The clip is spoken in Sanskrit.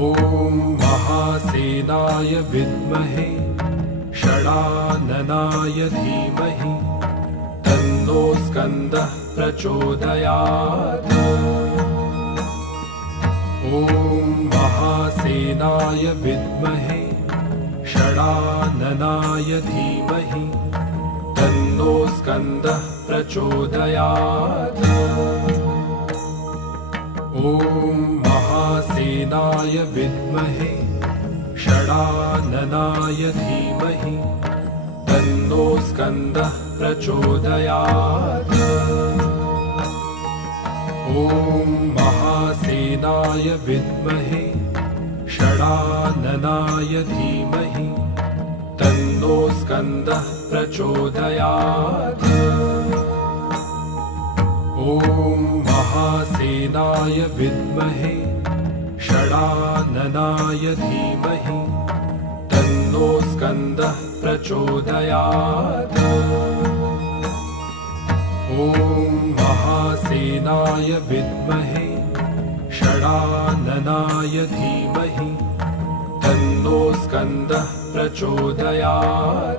ॐ महासेनाय विद्महे षडाननाय धीमहि तन्नो स्कन्दः प्रचोदयात्। ॐ महासेनाय विद्महे षडाननाय धीमहि तन्नो स्कन्दः प्रचोदयात्। ॐ महासेनाय विद्महे षडाननाय धीमहि तन्नो स्कन्दः प्रचोदयात्। ॐ महासेनाय विद्महे षडाननाय धीमहि तन्नो स्कन्दः प्रचोदयात्। ॐ महासेनाय विद्महे षडाननाय धीमहि तन्नो स्कन्दः प्रचोदयात्। ॐ महासेनाय विद्महे षडाननाय धीमहि तन्नो स्कन्दः प्रचोदयात्।